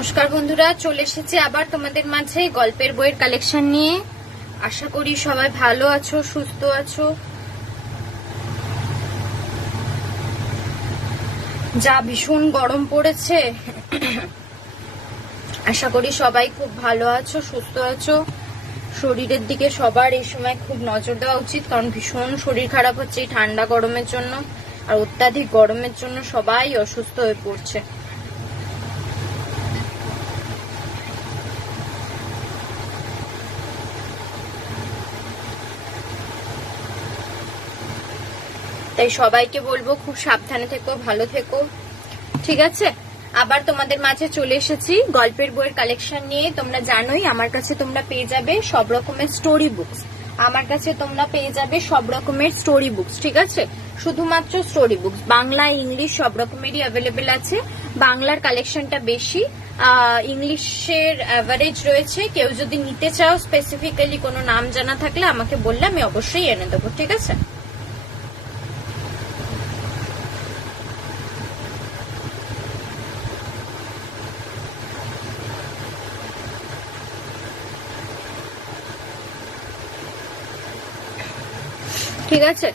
নমস্কার বন্ধুরা, চলে এসেছি আবার তোমাদের মাঝে গল্পের বইয়ের কালেকশন নিয়ে। আশা করি সবাই ভালো আছো, সুস্থ আছো। যা ভীষণ গরম পড়েছে, আশা করি সবাই খুব ভালো আছো, সুস্থ আছো। শরীরের দিকে সবার এই সময় খুব নজর দেওয়া উচিত, কারণ ভীষণ শরীর খারাপ হচ্ছে এই ঠান্ডা গরমের জন্য। আর অত্যাধিক গরমের জন্য সবাই অসুস্থ হয়ে পড়ছে। তাই সবাইকে বলবো খুব সাবধানে থেকো, ভালো থেকো, ঠিক আছে। আবার তোমাদের মাঝে চলে এসেছি গল্পের বইয়ের কালেকশন নিয়ে। তোমরা জানোই আমার কাছে তোমরা পেয়ে যাবে সব রকমের স্টোরি বুকস। আমার কাছে তোমরা পেয়ে যাবে সব রকমের স্টোরি বুকস, ঠিক আছে। শুধুমাত্র স্টোরি বুকস, বাংলা ইংলিশ সব রকমেরই অ্যাভেলেবেল আছে। বাংলার কালেকশনটা বেশি, ইংলিশের অ্যাভারেজ রয়েছে। কেউ যদি নিতে চাও, স্পেসিফিক্যালি কোনো নাম জানা থাকলে আমাকে বললে আমি অবশ্যই এনে দেবো, ঠিক আছে। ঠিক আছে,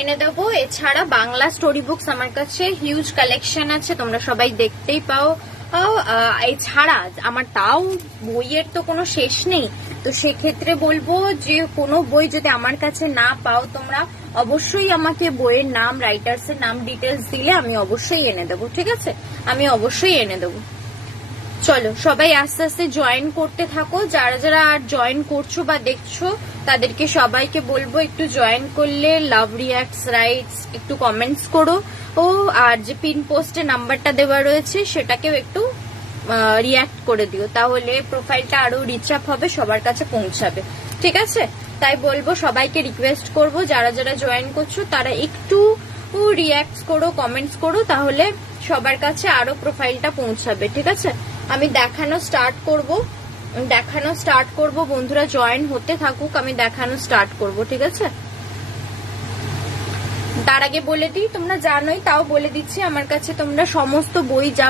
এনে দেবো। এছাড়া বাংলা স্টোরি বুকস আমার কাছে হিউজ কালেকশন আছে, তোমরা সবাই দেখতেই পাও। এছাড়া আমার তাও বইয়ের তো কোনো শেষ নেই। তো সেক্ষেত্রে বলবো যে কোনো বই যদি আমার কাছে না পাও, তোমরা অবশ্যই আমাকে বইয়ের নাম, রাইটার্স এর নাম, ডিটেলস দিলে আমি অবশ্যই এনে দেবো, ঠিক আছে। আমি অবশ্যই এনে দেবো। চলো সবাই আস্তে আস্তে জয়েন করতে থাকো। যারা যারা আর জয়েন করছো বা দেখছো, তাদেরকে সবাইকে বলবো একটু জয়েন করলে লাভ রিয়াক্টস রাইটস একটু কমেন্টস করো। আর যে পিন পোস্টে নাম্বারটা দেওয়া রয়েছে সেটাকেও একটু রিয়াক্ট করে দিও, তাহলে প্রোফাইলটা আরো রিচ আপ হবে, সবার কাছে পৌঁছাবে, ঠিক আছে। তাই বলবো সবাইকে রিকোয়েস্ট করব, যারা যারা জয়েন করছো তারা একটু রিয়াক্ট করো, কমেন্টস করো, তাহলে সবার কাছে আরো প্রোফাইলটা পৌঁছাবে, ঠিক আছে। আমি দেখানো স্টার্ট করব বন্ধুরা, জয়েন হতে থাকুক, আমি দেখানো স্টার্ট করব, ঠিক আছে। তার আগে বলে দিই, তোমরা জানোই তাও বলে দিচ্ছি, আমার কাছে তোমরা সমস্ত বই যা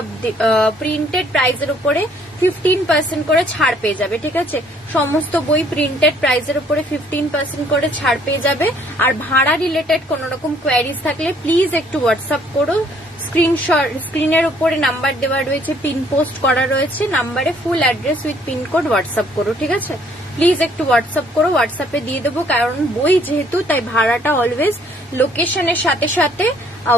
প্রিন্টেড প্রাইসের উপরে 15% করে ছাড় পেয়ে যাবে, ঠিক আছে। সমস্ত বই প্রিন্টেড প্রাইসের উপরে 15% করে ছাড় পেয়ে যাবে। আর ভাড়া রিলেটেড কোন রকম কোয়ারিজ থাকলে প্লিজ একটু হোয়াটসঅ্যাপ করো। স্ক্রিনের উপরে নাম্বার দেওয়া রয়েছে, পিন পোস্ট করা রয়েছে, নাম্বারে full address with pincode WhatsApp করো, ঠিক আছে। প্লিজ একটু হোয়াটসঅ্যাপ করো, হোয়াটসঅ্যাপে দিয়ে দেবো, কারণ বই যেহেতু তাই ভাড়াটা অলওয়েজ লোকেশনের সাথে সাথে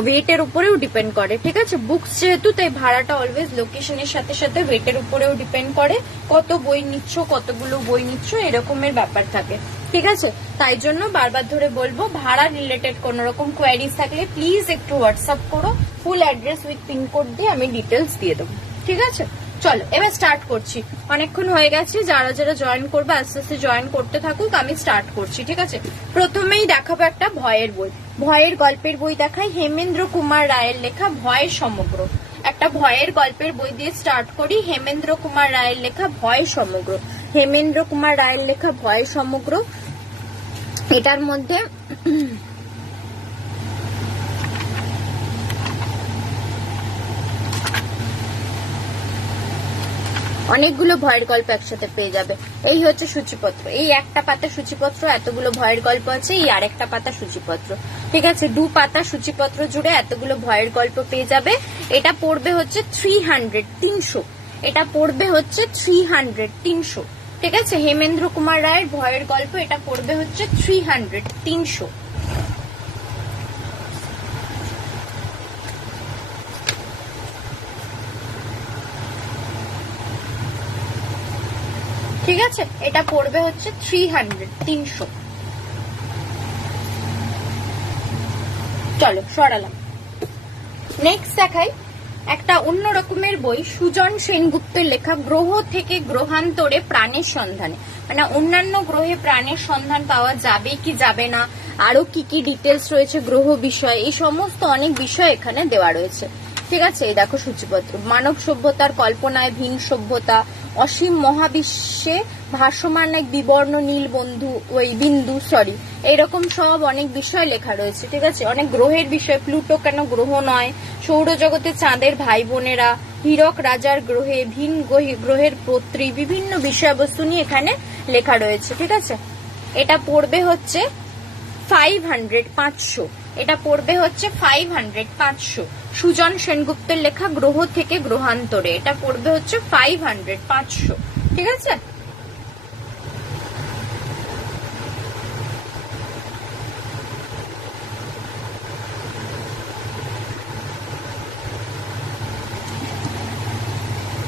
ওয়েটের উপরেও ডিপেন্ড করে, ঠিক আছে। বুকস যেহেতু তাই ভাড়াটা অলওয়েজ লোকেশনের সাথে সাথে ওয়েটের উপরেও ডিপেন্ড করে। কত বই নিচ্ছ, কতগুলো বই নিচ্ছ, এরকমের ব্যাপার থাকে, ঠিক আছে। তাই জন্য বারবার ধরে বলবো, ভাড়া রিলেটেড কোন রকম কোয়ারিজ থাকলে প্লিজ একটু হোয়াটসঅ্যাপ করো, ফুল অ্যাড্রেস উইথ পিনকোড দিয়ে আমি ডিটেলস দিয়ে দেবো, ঠিক আছে। চলো এবার স্টার্ট করছি, অনেকক্ষণ হয়ে গেছে। যারা যারা জয়েন করবে আস্তে আস্তে জয়েন করতে থাকুক, আমি স্টার্ট করছি, ঠিক আছে। প্রথমেই দেখাবো একটা ভয়ের বই, ভয়ের গল্পের বই দেখাই। হেমেন্দ্র কুমার রায়ের লেখা ভয়ের সমগ্র। একটা ভয়ের গল্পের বই দিয়ে স্টার্ট করি। হেমেন্দ্র কুমার রায়ের লেখা ভয় সমগ্র। হেমেন্দ্র কুমার রায়ের লেখা ভয় সমগ্র, এটার মধ্যে অনেকগুলো ভয়ের গল্প একসাথে পেয়ে যাবে। এই হচ্ছে সূচিপত্র, এই একটা পাতা সূচিপত্র, এতগুলো ভয়ের গল্প আছে। এই আরেকটা পাতা সূচিপত্র, ঠিক আছে। 2 পাতা সূচিপত্র জুড়ে এতগুলো ভয়ের গল্প পেয়ে যাবে। এটা পড়বে হচ্ছে 300। এটা পড়বে হচ্ছে 300, ঠিক আছে। হেমেন্দ্র কুমার রায়ের ভয়ের গল্প, এটা পড়বে হচ্ছে 300। ঠিক আছে, এটা পড়বে হচ্ছে 300। চলো সরালাম। নেক্সট দেখাই একটা অন্য রকমের বই, সুজন সেনগুপ্তের লেখা গ্রহ থেকে গ্রহান্তরে প্রাণের সন্ধানে। মানে অন্যান্য গ্রহে প্রাণের সন্ধান পাওয়া যাবে কি যাবে না, আরো কি কি ডিটেলস রয়েছে গ্রহ বিষয়ে, এই সমস্ত অনেক বিষয় এখানে দেওয়া রয়েছে, ঠিক আছে। এই দেখো সূচিপত্র, মানব সভ্যতার কল্পনায় ভিন সভ্যতা, অসীম মহাবিশ্বে ভাসমান এক বিবর্ণ নীল বিন্দু এইরকম সব অনেক বিষয় লেখা রয়েছে, ঠিক আছে। অনেক গ্রহের বিষয়, প্লুটো কেন গ্রহ নয়, সৌরজগতে চাঁদের ভাই বোনেরা, হীরক রাজার গ্রহে, ভিন গ্রহের পত্রী, বিভিন্ন বিষয়বস্তু নিয়ে এখানে লেখা রয়েছে। ঠিক আছে, এটা পড়বে হচ্ছে 500, 500। এটা পড়বে হচ্ছে 500, 500। সুজন সেনগুপ্তের লেখা গ্রহ থেকে গ্রহান্তরে, এটা পড়বে হচ্ছে 500, 500। ঠিক আছে,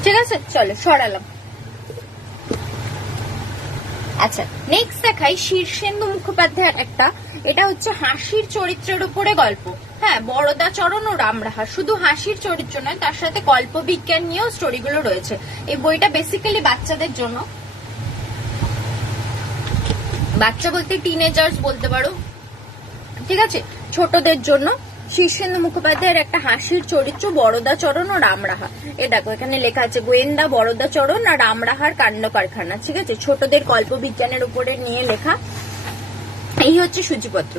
ঠিক আছে, চলো সরালাম। আচ্ছা, নেক্সট দেখাই শীর্ষেন্দু মুখোপাধ্যায়ের একটা, এটা হচ্ছে হাসির চরিত্রের উপরে গল্প। হ্যাঁ, বরদাচরণ ও রামরাহা, শুধু হাসির চরিত্র নয়, তার সাথে গল্প বিজ্ঞান নিয়েও স্টোরিগুলো রয়েছে। এই বইটা বেসিক্যালি বাচ্চাদের জন্য, বাচ্চা বলতে টিনেজার্স বলতে পারো। ঠিক আছে, ছোটদের জন্য শীর্ষেন্দু মুখোপাধ্যায়ের একটা হাসির চরিত্র বরদাচরণ ও রামরাহা। এ দেখো এখানে লেখা আছে গোয়েন্দা বরদাচরণ আর রামরাহার কাণ্ড কারখানা। ঠিক আছে, ছোটদের গল্প বিজ্ঞানের উপরে নিয়ে লেখা। এই হচ্ছে সূচিপত্র,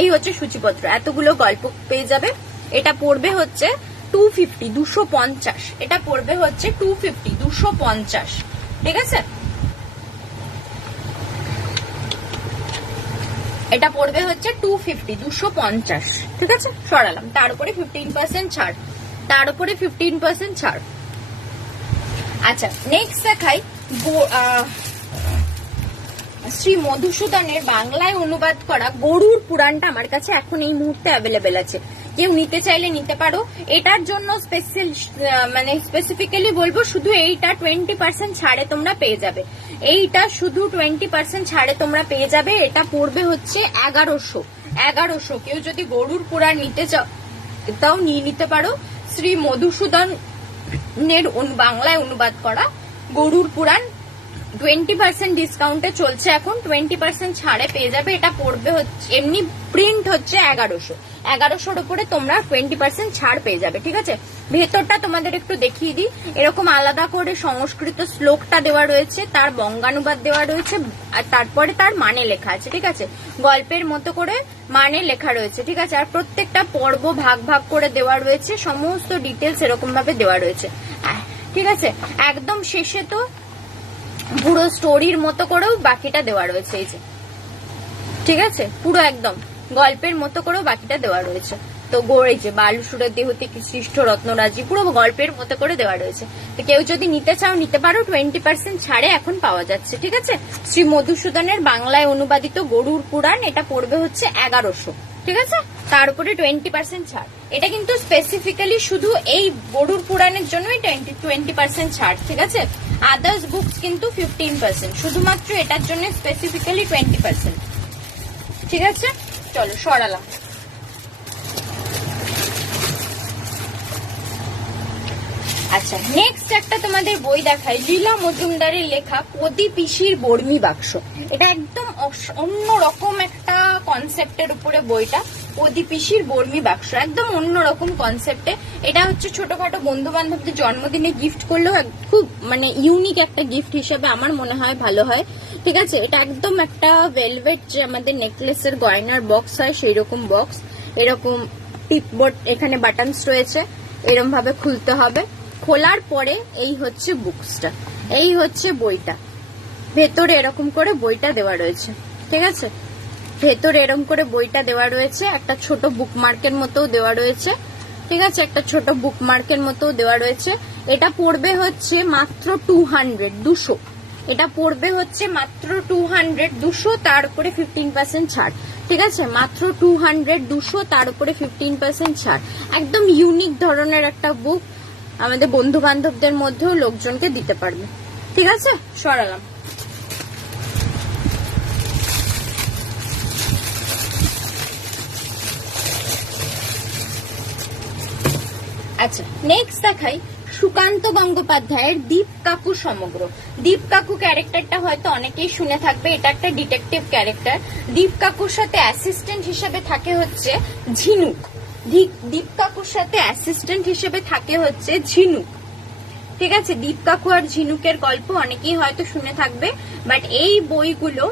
এই হচ্ছে সূচিপত্র, এতগুলো গল্প পেয়ে যাবে। এটা পড়বে হচ্ছে 250, 250। এটা পড়বে হচ্ছে 250, 250। ঠিক আছে, এটা পড়বে হচ্ছে 250, 250। ঠিক আছে, সরালাম। তার উপরে 15% ছাড়, তার উপরে 15% ছাড়। আচ্ছা, নেক্সট দেখাই শ্রী মধুসূদনের বাংলায় অনুবাদ করা গরুর পুরাণটা আমার কাছে এখন এই মুহূর্তে অ্যাভেলেবেল আছে। কেউ নিতে চাইলে নিতে পারো। এটার জন্য স্পেসিফিক্যালি বলবো, শুধু এইটা 20% ছাড়ে তোমরা পেয়ে যাবে। এইটা শুধু 20% ছাড়ে তোমরা পেয়ে যাবে। এটা পড়বে হচ্ছে 1100। কেউ যদি গরুর পুরাণ নিতে চাও এটাও নিয়ে নিতে পারো। শ্রী মধুসূদনের বাংলায় অনুবাদ করা গরুর পুরাণ 20% ডিসকাউন্টে চলছে এখন, 20% ছাড়ে পেয়ে যাবে। এটা পড়বে হচ্ছে, এমনি প্রিন্ট হচ্ছে 1100 উপরে তোমরা 20% ছাড় পেয়ে যাবে। ঠিক আছে, ভেতরটা তোমাদের একটু দেখিয়ে দিই। এরকম আলাদা করে সংস্কৃত শ্লোকটা দেওয়া রয়েছে, তার বঙ্গানুবাদ দেওয়া রয়েছে, আর তারপরে তার মানে লেখা আছে। ঠিক আছে, গল্পের মতো করে মানে লেখা রয়েছে। ঠিক আছে, আর প্রত্যেকটা পর্ব ভাগ ভাগ করে দেওয়া রয়েছে, সমস্ত ডিটেলস এরকম ভাবে দেওয়া রয়েছে। ঠিক আছে, একদম শেষে তো পুরো স্টোরির মতো করেও বাকিটা দেওয়া রয়েছে। এই যে, ঠিক আছে, পুরো একদম গল্পের মতো করেও বাকিটা দেওয়া রয়েছে। তো এই যে বালুসুরের দেহ থেকে সৃষ্ট রত্নরাজি, পুরো গল্পের মতো করে দেওয়া রয়েছে। তো কেউ যদি নিতে চাও নিতে পারো, 20% ছাড়ে এখন পাওয়া যাচ্ছে। ঠিক আছে, শ্রী মধুসূদনের বাংলায় অনুবাদিত গরুর পুরাণ, এটা পড়বে হচ্ছে 1100। ঠিক আছে, তার উপরে 20% ছাড়। এটা কিন্তু স্পেসিফিক্যালি শুধু এই গরুর পুরাণের জন্যই 20% ছাড়। ঠিক আছে, আদার্স বুকস কিন্তু 15%, শুধুমাত্র এটার জন্য স্পেসিফিক্যালি 20%। ঠিক আছে, চলো সরালাম। আচ্ছা, নেক্সট একটা তোমাদের বই দেখাই, লীলা মজুমদারের লেখা পদি পিসির বর্মি বাক্স। এটা একদম অন্যরকম একটা কনসেপ্টের উপরে বইটা। পদি পিসির বর্মি বাক্স একদম অন্যরকম কনসেপ্টে। এটা হচ্ছে ছোটখাটো বন্ধু বান্ধবদের জন্মদিনে গিফট করলেও খুব ইউনিক একটা গিফট হিসেবে আমার মনে হয় ভালো হয়। ঠিক আছে, এটা একদম একটা ভেলভেট, যে আমাদের নেকলেসের গয়নার বক্স হয় সেই রকম বক্স। এরকম টিপ বোর্ড, এখানে বাটনস রয়েছে, এরকম ভাবে খুলতে হবে। খোলার পরে এই হচ্ছে বুকসটা, এই হচ্ছে বইটা। ভেতরে এরকম করে বইটা দেওয়া রয়েছে। ঠিক আছে, ভেতরে এরকম করে বইটা দেওয়া রয়েছে, একটা ছোট বুকমার্কের মতো দেওয়া রয়েছে। ঠিক আছে, একটা ছোট বুকমার্কের মতো দেওয়া রয়েছে। এটা পড়বে হচ্ছে মাত্র 200, 200। এটা পড়বে হচ্ছে মাত্র 200, 200, তার উপরে 15% ছাড়। ঠিক আছে, মাত্র 200, 200, তার উপরে 15% ছাড়। একদম ইউনিক ধরনের একটা বুক, আমাদের বন্ধু বান্ধবদের মধ্যেও লোকজনকে দিতে পারবে। ঠিক আছে, সরালাম। আচ্ছা, নেক্সট দেখাই সুকান্ত গঙ্গোপাধ্যায়ের দীপ কাকু সমগ্র। দীপ কাকু ক্যারেক্টারটা হয়তো অনেকেই শুনে থাকবে, এটা একটা ডিটেকটিভ ক্যারেক্টার। দীপ কাকুর সাথে অ্যাসিস্ট্যান্ট হিসেবে থাকে হচ্ছে ঝিনুক। দীপ কাকুর সাথে অ্যাসিস্ট্যান্ট হিসেবে থাকে হচ্ছে ঝিনুক। ঠিক আছে, দীপ কাকু আর ঝিনুকের গল্প অনেকেই হয়তো শুনে থাকবে, বাট এই বইগুলো,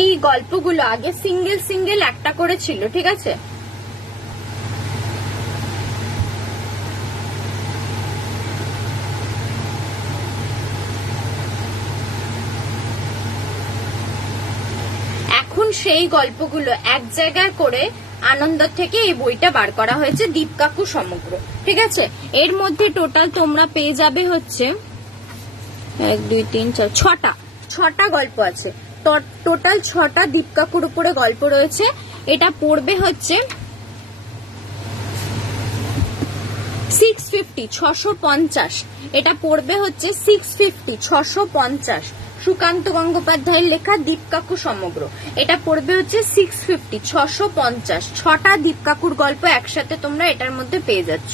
এই গল্পগুলো আগে সিঙ্গেল সিঙ্গেল একটা করে ছিল। ঠিক আছে, সেই গল্পগুলো এক জায়গায় করে আনন্দ থেকে এই বইটা বার করা হয়েছে, দীপ কাকু সমগ্র। ঠিক আছে, এর মধ্যে টোটাল তোমরা পেয়ে যাবে হচ্ছে 1 2 3 4 ছটা গল্প আছে। টোটাল 6টা দীপ কাকুর উপরে গল্প রয়েছে। এটা পড়বে হচ্ছে 650 এটা পড়বে হচ্ছে 650 সুকান্ত গঙ্গোপাধ্যায়ের লেখা দীপ কাকু সমগ্র। এটা পড়বে হচ্ছে 650 6টা দীপ কাকুর গল্প একসাথে তোমরা এটার মধ্যে পেয়ে যাচ্ছ।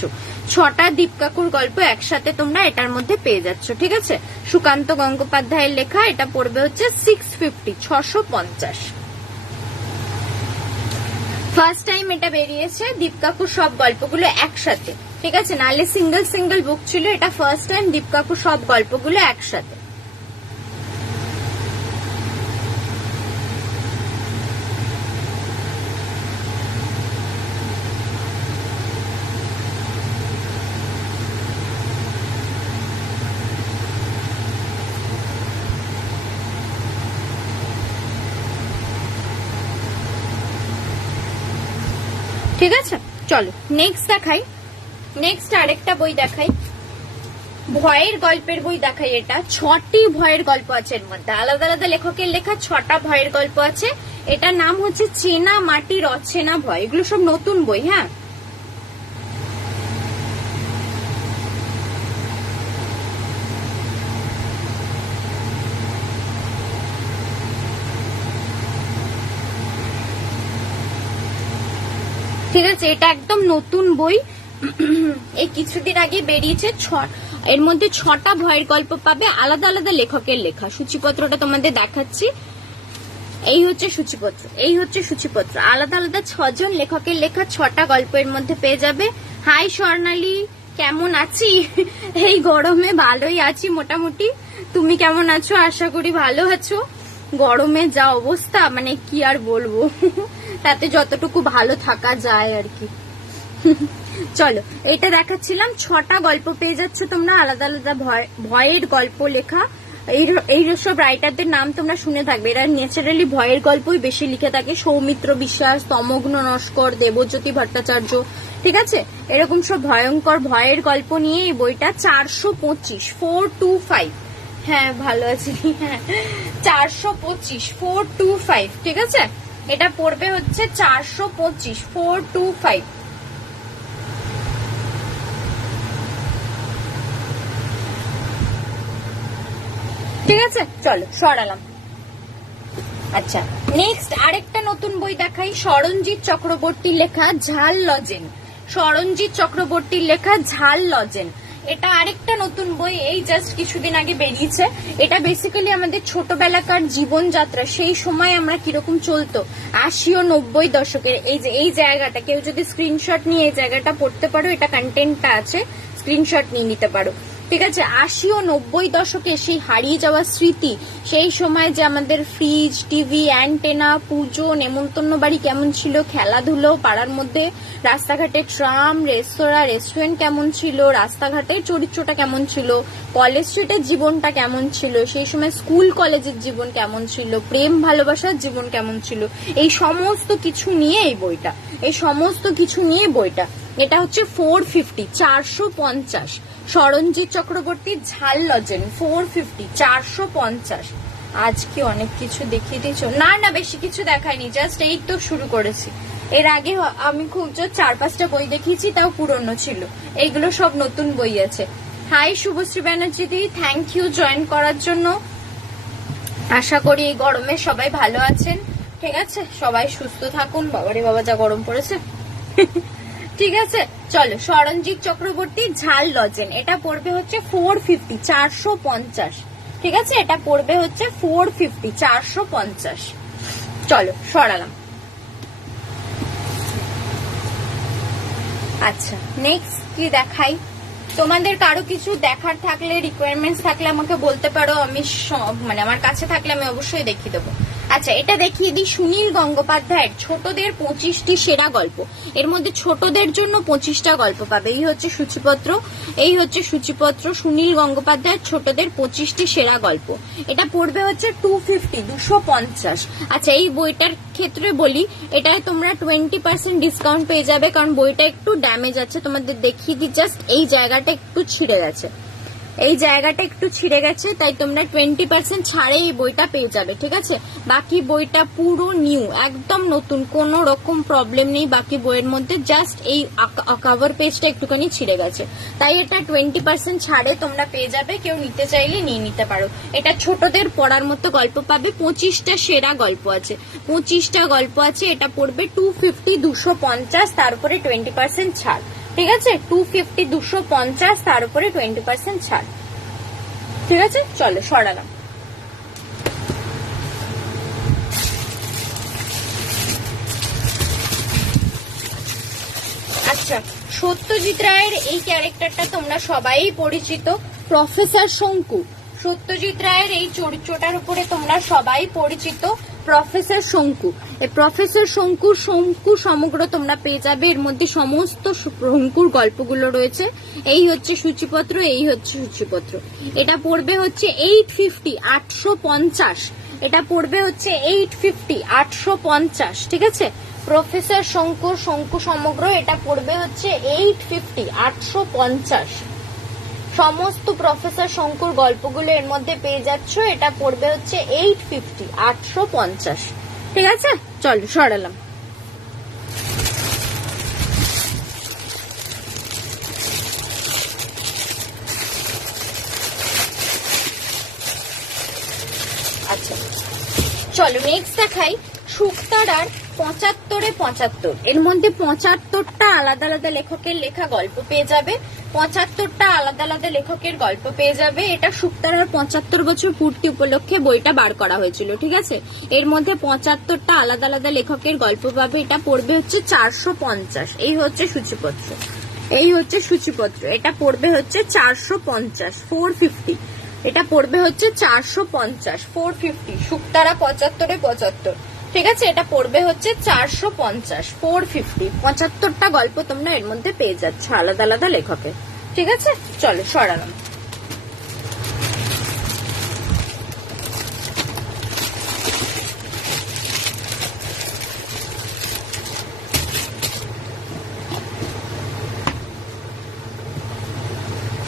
6টা দীপ কাকুর গল্প একসাথে তোমরা এটার মধ্যে পেয়ে যাচ্ছ। ঠিক আছে, সুকান্ত গঙ্গোপাধ্যায়ের লেখা। এটা পড়বে হচ্ছে 650 ফার্স্ট টাইম এটা বেরিয়েছে দীপ কাকুর সব গল্পগুলো একসাথে। ঠিক আছে, নালে সিঙ্গেল সিঙ্গেল বুক ছিল, এটা ফার্স্ট টাইম দীপ কাকুর সব গল্পগুলো একসাথে। ঠিক আছে, চলো নেক্সট দেখাই। নেক্সট আরেকটা বই দেখাই, ভয়ের গল্পের বই দেখাই। এটা 6টি ভয়ের গল্প আছে এর মধ্যে, আলাদা আলাদা লেখকের লেখা 6টা ভয়ের গল্প আছে। এটার নাম হচ্ছে চেনা মাটির অচেনা ভয়। এগুলো সব নতুন বই। হ্যাঁ, ঠিক আছে, এটা একদম নতুন বই, এই কিছুদিন আগে বেরিয়েছে। এর মধ্যে 6টা ভয়ের গল্প পাবে, আলাদা আলাদা লেখকের লেখা। সূচিপত্রটা তোমাদের দেখাচ্ছি। এই হচ্ছে সূচিপত্র, এই হচ্ছে সূচিপত্র। আলাদা আলাদা 6 জন লেখকের লেখা 6টা গল্পের মধ্যে পেয়ে যাবে। হাই স্বর্ণালী, কেমন আছি? এই গরমে ভালোই আছি মোটামুটি। তুমি কেমন আছো? আশা করি ভালো আছো। গরমে যা অবস্থা, মানে কি আর বলবো, তাতে যতটুকু ভালো থাকা যায় আর কি। চলো, এটা দেখাচ্ছিলাম। 6টা গল্প পেয়ে যাচ্ছ তোমরা, আলাদা আলাদা ভয়ের গল্প লেখা। এই সব রাইটারদের নাম তোমরা শুনে থাকবে, এরা ন্যাচারালি ভয়ের গল্পই বেশি লিখে থাকে। সৌমিত্র বিশ্বাস, তমগ্ন নস্কর, দেবজ্যোতি ভট্টাচার্য। ঠিক আছে, এরকম সব ভয়ঙ্কর ভয়ের গল্প নিয়ে এই বইটা। 425 425। হ্যাঁ, ভালো আছি। হ্যাঁ, 425 425। ঠিক আছে, এটা পড়বে হচ্ছে 425 425। ঠিক আছে, চলো সরালাম। আচ্ছা, নেক্সট আরেকটা নতুন বই দেখাই। সরঞ্জিৎ চক্রবর্তীর লেখা ঝাল লজেন। সরঞ্জিৎ চক্রবর্তীর লেখা ঝাল লজেন, এটা আরেকটা নতুন বই, এই জাস্ট কিছুদিন আগে বেরিয়েছে। এটা বেসিক্যালি আমাদের ছোটবেলাকার জীবনযাত্রা, সেই সময় আমরা কিরকম চলতো 80 ও 90 দশকের। এই যে এই জায়গাটা, কেউ যদি স্ক্রিনশট নিয়ে এই জায়গাটা পড়তে পারো, এটা কন্টেন্টটা আছে, স্ক্রিনশট নিয়ে নিতে পারো। ঠিক আছে, 80 ও 90 দশকে সেই হারিয়ে যাওয়া স্মৃতি, সেই সময় যে আমাদের ফ্রিজ, টিভি, অ্যান্টেনা, পুজো, নেমন্তন্ন বাড়ি কেমন ছিল, খেলাধুলো, পাড়ার মধ্যে রাস্তাঘাটে ট্রাম, রেস্তোরাঁ, রেস্টুরেন্ট কেমন ছিল, রাস্তাঘাটের চরিত্রটা কেমন ছিল, কলেজ স্ট্রিটের জীবনটা কেমন ছিল, সেই সময় স্কুল কলেজের জীবন কেমন ছিল, প্রেম ভালোবাসার জীবন কেমন ছিল, এই সমস্ত কিছু নিয়ে এই বইটা, এই সমস্ত কিছু নিয়ে বইটা। এটা হচ্ছে 450 450। সরঞ্জিৎ চক্রবর্তী ঝাল লজেন 450 450। আজকে অনেক কিছু দেখিয়ে দিয়েছো? না না, বেশি কিছু দেখায়নি, জাস্ট এই তো শুরু করেছি। এর আগে আমি খুব 4-5টা বই দেখিয়েছি, তাও পুরনো ছিল। এইগুলো সব নতুন বই আছে। Hi Shubhashree Banerjee di, thank you join করার জন্য। আশা করি এই গরমে সবাই ভালো আছেন। ঠিক আছে, সবাই সুস্থ থাকুন। বাবারে বাবা, যা গরম পড়েছে। ঠিক আছে, চলো, সরঞ্জিৎ চক্রবর্তী ঝাল লজেন, এটা পড়বে হচ্ছে 450 450। ঠিক আছে, এটা পড়বে হচ্ছে 450 450। চলো সরালাম। আচ্ছা, নেক্সট কি দেখাই? তোমাদের কারো কিছু দেখার থাকলে, রিকোয়ারমেন্টস থাকলে আমাকে বলতে পারো, আমি মানে আমার কাছে থাকলে আমি অবশ্যই দেখিয়ে দেবো। আচ্ছা, এটা দেখিয়ে দিই সুনীল গঙ্গোপাধ্যায়ের ছোটদের 25টি সেরা গল্প। এর মধ্যে ছোটদের জন্য 25টা গল্প পাবে। এই হচ্ছে সূচিপত্র, এই হচ্ছে সূচিপত্র সুনীল গঙ্গোপাধ্যায়ের ছোটদের 25টি সেরা গল্প। এটা পড়বে হচ্ছে 250। আচ্ছা, এই বইটার ক্ষেত্রে বলি, এটায় তোমরা 20% ডিসকাউন্ট পেয়ে যাবে, কারণ বইটা একটু ড্যামেজ আছে। তোমাদের দেখিয়ে দিই, জাস্ট এই জায়গাটা একটু ছিঁড়ে গেছে, এই জায়গাটা একটু ছিঁড়ে গেছে, তাই তোমরা 20% ছাড়ে এই বইটা পেয়ে যাবে, ঠিক আছে। বাকি বইটা পুরো নিউ, একদম নতুন, কোনো রকম প্রবলেম নেই বাকি বইয়ের মধ্যে, জাস্ট এই কভার পেজটা একটুখানি ছিঁড়ে গেছে, তাই এটা 20% ছাড়ে তোমরা পেয়ে যাবে। কেউ নিতে চাইলে নিয়ে নিতে পারো। এটা ছোটদের পড়ার মতো গল্প পাবে। 25টা সেরা গল্প আছে, 25টা গল্প আছে। এটা পড়বে 250, 250, তার উপরে 20% ছাড়, ঠিক আছে। 250, 250, তার উপরে 20% ছাড়, ঠিক আছে। চলো সরালাম। আচ্ছা, সত্যজিৎ রায়ের এই ক্যারেক্টারটা তোমরা সবাই পরিচিত, প্রফেসর শঙ্কু। সত্যজিৎ রায়ের এই চরিত্রটার উপরে তোমরা সবাই পরিচিত, প্রফেসর শঙ্কু। এই প্রফেসর শঙ্কুর শঙ্কু সমগ্র তোমরা পেয়ে যাবে। এর মধ্যে সমস্ত শঙ্কুর গল্পগুলো রয়েছে। এই হচ্ছে সূচিপত্র, এই হচ্ছে সূচিপত্র। এটা পড়বে হচ্ছে 850, 850। এটা পড়বে হচ্ছে 850, 850, ঠিক আছে। প্রফেসর শঙ্কুর শঙ্কু সমগ্র এটা পড়বে হচ্ছে 850, 850। সমস্ত প্রফেসর শঙ্কুর গল্পগুলো এর মধ্যে পেয়ে যাচ্ছ। এটা পড়বে হচ্ছে 850, 850, ঠিক আছে। চলো সরালাম। আচ্ছা, চলো নেক্সট দেখাই শুকতারার 75-এ-75। এর মধ্যে 75টা আলাদা আলাদা লেখকের লেখা গল্প পেয়ে যাবে, 75টা আলাদা আলাদা লেখকের গল্প পেয়ে যাবে। এটা শুকতারার 75 বছর পূর্তি উপলক্ষে বইটা বার করা হয়েছিল, ঠিক আছে। এর মধ্যে 75টা আলাদা আলাদা লেখকের গল্প পাবে। এটা পড়বে হচ্ছে 450। এই হচ্ছে সূচিপত্র, এই হচ্ছে সূচিপত্র। এটা পড়বে হচ্ছে 450, 450। এটা পড়বে হচ্ছে 450, 450। শুকতারা 75-এ-75, ঠিক আছে। এটা পড়বে হচ্ছে 450, 450। 75টা গল্প তোমরা এর মধ্যে পেয়ে যাচ্ছ আলাদা আলাদা লেখকের, ঠিক আছে। চলো সরালাম।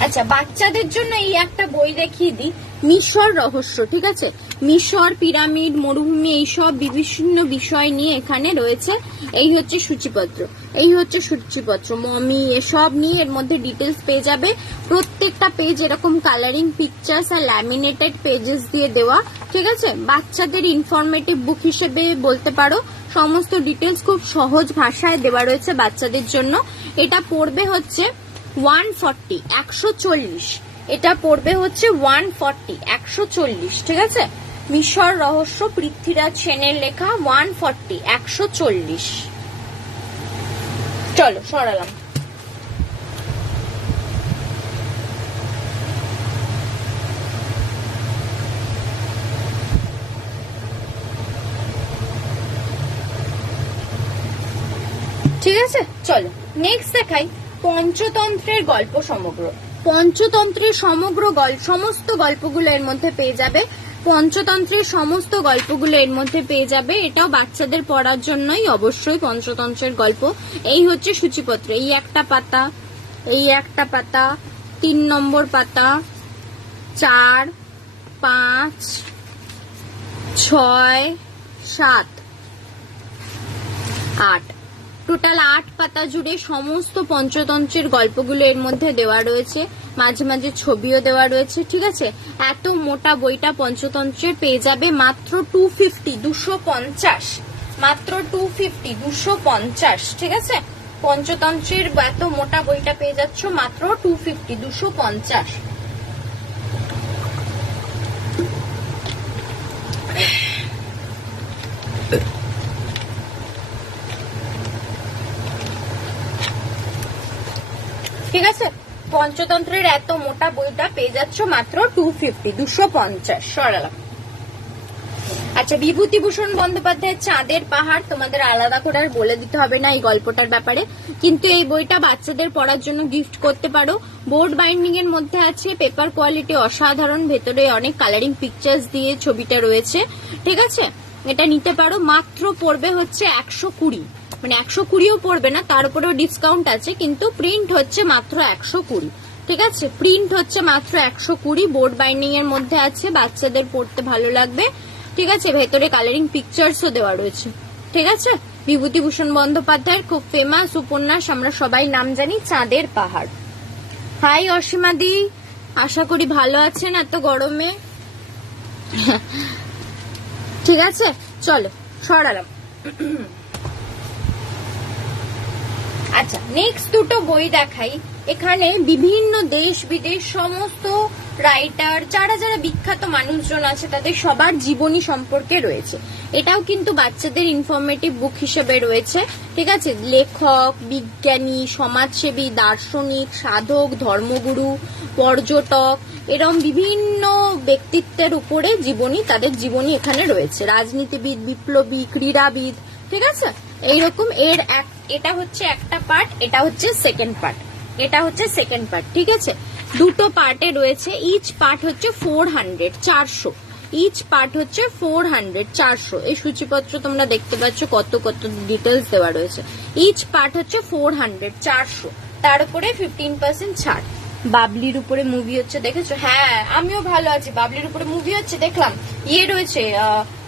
আচ্ছা, বাচ্চাদের জন্য এই একটা বই দেখিয়ে দিই, মিশর রহস্য, ঠিক আছে। মিশর, পিরামিড, মরুভূমি, এইসব বিভিন্ন বিষয় নিয়ে এখানে রয়েছে। এই হচ্ছে সূচিপত্র, এই হচ্ছে সূচিপত্র, মমি, এসব নিয়ে এর মধ্যে ডিটেলস পেয়ে যাবে। প্রত্যেকটা পেজ এরকম কালারিং পিকচার্স আর ল্যামিনেটেড পেজেস দিয়ে দেওয়া, ঠিক আছে। বাচ্চাদের ইনফরমেটিভ বুক হিসেবে বলতে পারো। সমস্ত ডিটেলস খুব সহজ ভাষায় দেওয়া রয়েছে বাচ্চাদের জন্য। এটা পড়বে হচ্ছে 140, 140। এটা পড়বে হচ্ছে 140, 140, ঠিক আছে। মিশর রহস্য, পৃথ্বীরাজ সেনের লেখা, 140, 140। চলো সরালাম। ঠিক আছে, চলো নেক্সট দেখাই পঞ্চতন্ত্রের গল্প সমগ্র। পঞ্চতন্ত্রের সমস্ত গল্পগুলো এর মধ্যে পেয়ে যাবে। পঞ্চতন্ত্রের সমস্ত গল্পগুলো এর মধ্যে পেয়ে যাবে। এটাও বাচ্চাদের পড়ার জন্যই অবশ্যই পঞ্চতন্ত্রের গল্প। এই হচ্ছে সূচিপত্র, এই একটা পাতা, এই একটা পাতা, 3 নম্বর পাতা, 4, 5, 6, 7, 8, টোটাল 8 পাতা জুড়ে সমস্ত পঞ্চতন্ত্রের গল্পগুলো এর মধ্যে দেওয়া রয়েছে। মাঝে মাঝে ছবিও দেওয়া রয়েছে, ঠিক আছে। এত মোটা বইটা পঞ্চতন্ত্রের পেয়ে যাবে মাত্র 250, 250, মাত্র 250, 250, ঠিক আছে। পঞ্চতন্ত্রের এত মোটা বইটা পেয়ে যাচ্ছ মাত্র 250, 250। ঠিক আছে, পঞ্চতন্ত্রের এত মোটা বইটা পেয়ে যাচ্ছ মাত্র 250, 250। সরালাম। আচ্ছা, বিভূতিভূষণ বন্দ্যোপাধ্যায়ের চাঁদের পাহাড় তোমাদের আলাদা করে আর বলে দিতে হবে না এই গল্পটার ব্যাপারে, কিন্তু এই বইটা বাচ্চাদের পড়ার জন্য গিফট করতে পারো। বোর্ড বাইন্ডিং এর মধ্যে আছে, পেপার কোয়ালিটি অসাধারণ, ভেতরে অনেক কালারিং পিকচার্স দিয়ে ছবিটা রয়েছে, ঠিক আছে। এটা নিতে পারো, মাত্র পড়বে হচ্ছে 120, মানে 120ও পড়বে না, তার উপরেও ডিসকাউন্ট আছে, কিন্তু প্রিন্ট হচ্ছে মাত্র 120, ঠিক আছে। প্রিন্ট হচ্ছে মাত্র 120, বোর্ড বাইন্ডিং এর মধ্যে আছে, বাচ্চাদের পড়তে ভালো লাগবে, ঠিক আছে। ভেতরে কালারিং পিকচার্সও দেওয়া রয়েছে, ঠিক আছে। বিভূতিভূষণ বন্দ্যোপাধ্যায়ের খুব ফেমাস উপন্যাস, আমরা সবাই নাম জানি, চাঁদের পাহাড়। হাই অসীমাদি, আশা করি ভালো আছেন এত গরমে। ঠিক আছে, চলো সরালাম। আচ্ছা, নেক্সট দুটো বই দেখাই। এখানে বিভিন্ন দেশ বিদেশ সমস্ত রাইটার, যারা যারা বিখ্যাত মানুষজন আছে তাদের সবার জীবনী সম্পর্কে রয়েছে। এটাও কিন্তু বাচ্চাদের ইনফরমেটিভ বুক হিসেবে রয়েছে, ঠিক আছে। লেখক, বিজ্ঞানী, সমাজসেবী, দার্শনিক, সাধক, ধর্মগুরু, পর্যটক, এরকম বিভিন্ন ব্যক্তিত্বের উপরে জীবনী, তাদের জীবনী এখানে রয়েছে। রাজনীতিবিদ, বিপ্লবী, ক্রীড়াবিদ, ঠিক আছে। এইরকম এটা হচ্ছে একটা পার্ট, এটা হচ্ছে সেকেন্ড পার্ট, এটা হচ্ছে সেকেন্ড পার্ট, ঠিক আছে। দুটো পার্টে রয়েছে, ইচ পার্ট হচ্ছে 400, ইচ পার্ট হচ্ছে 400। এই সূচিপত্র তোমরা দেখতে পাচ্ছ কত কত ডিটেলস দেওয়া রয়েছে। ইচ পার্ট হচ্ছে 400, তার উপরে 15% ছাড়। বাবলির উপরে মুভি হচ্ছে, দেখেছো? হ্যাঁ, আমিও ভালো আছি। বাবলির উপরে মুভি হচ্ছে, দেখলাম। ইয়ে রয়েছে,